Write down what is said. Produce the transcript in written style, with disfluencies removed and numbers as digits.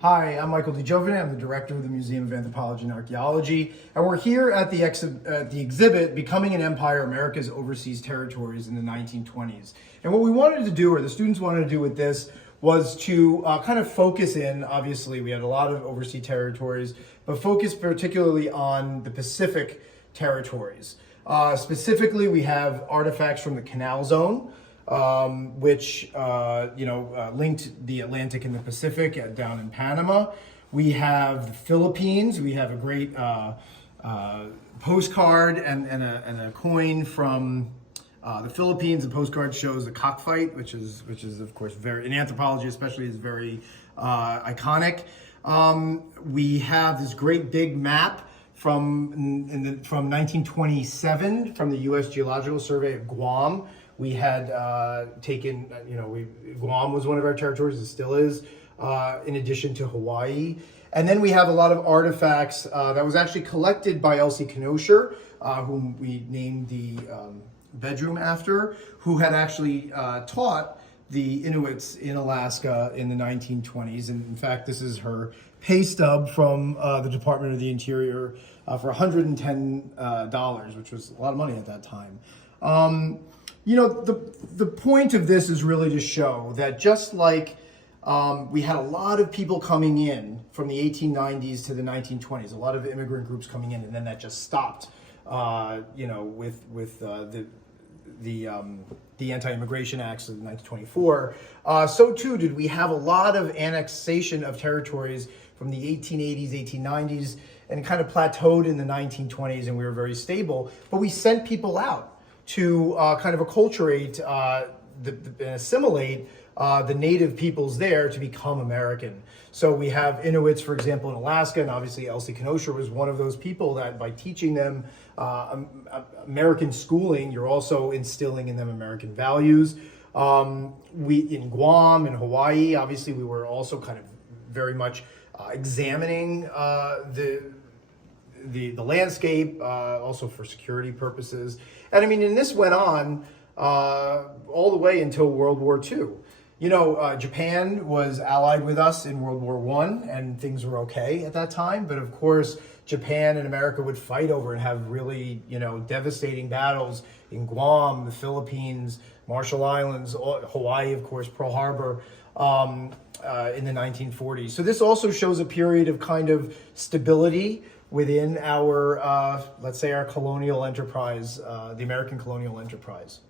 Hi, I'm Michael DiGiovine. I'm the director of the Museum of Anthropology and Archaeology, and we're here at the exhibit, Becoming an Empire, America's Overseas Territories in the 1920s. And what we wanted to do, or the students wanted to do with this, was to kind of focus in, obviously we had a lot of overseas territories, but focus particularly on the Pacific territories. Specifically, we have artifacts from the Canal Zone, which linked the Atlantic and the Pacific down in Panama. We have the Philippines. We have a great postcard and a coin from the Philippines. The postcard shows the cockfight, which is of course very, in anthropology especially, is very iconic. We have this great big map from 1927 from the U.S. Geological Survey of Guam. We had taken, Guam was one of our territories, it still is, in addition to Hawaii. And then we have a lot of artifacts that was actually collected by Elsie Knosher, whom we named the bedroom after, who had actually taught the Inuits in Alaska in the 1920s. And in fact, this is her pay stub from the Department of the Interior for $110, which was a lot of money at that time. The point of this is really to show that just like we had a lot of people coming in from the 1890s to the 1920s, a lot of immigrant groups coming in, and then that just stopped, with the Anti-Immigration Acts of 1924. So too did we have a lot of annexation of territories from the 1880s, 1890s, and kind of plateaued in the 1920s, and we were very stable. But we sent people out to kind of acculturate and assimilate the native peoples there to become American. So we have Inuits, for example, in Alaska, and obviously Elsie Knosher was one of those people that by teaching them American schooling, you're also instilling in them American values. In Guam and Hawaii, obviously we were also kind of very much examining the landscape, also for security purposes. And and this went on all the way until World War II. Japan was allied with us in World War I, and things were okay at that time. But of course, Japan and America would fight over and have really, devastating battles in Guam, the Philippines, Marshall Islands, Hawaii, of course, Pearl Harbor, in the 1940s. So this also shows a period of kind of stability within our, let's say, our colonial enterprise, the American colonial enterprise.